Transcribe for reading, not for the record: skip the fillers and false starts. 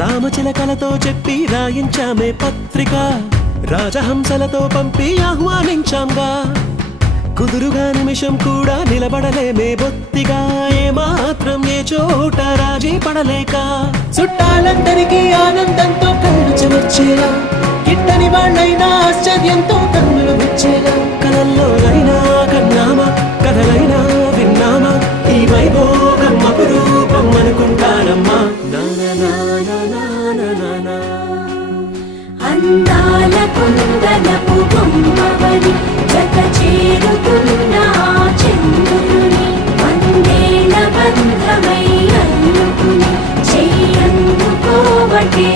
రామచిలకలతో చెప్పి రాయించామే పత్రిక, రాజహంసలతో పంపి ఆహ్వానించాంగా. కుదురుగా నిమిషం కూడా నిలబడలేమే బొత్తిగా, ఏమాత్రం ఏ చోట రాజీ పడలేక. చుట్టాలందరికీ ఆనందంతో కళ్ళు చెమర్చేలా, గిట్టని వాళ్ళైనా ఆశ్చర్యంతో కన్నులు వచ్చేలా. కలల్లోనైనా కన్నామా, కథలైనా విన్నామా, ఈ వైభోగం అపురూపం అనుకుంటానమ్మా. అందాల కుందనపు బొమ్మవని జత చేరుతున్న చంద్రుని, వందేల బంధమై అల్లుకుని చెయ్యందుకోవటే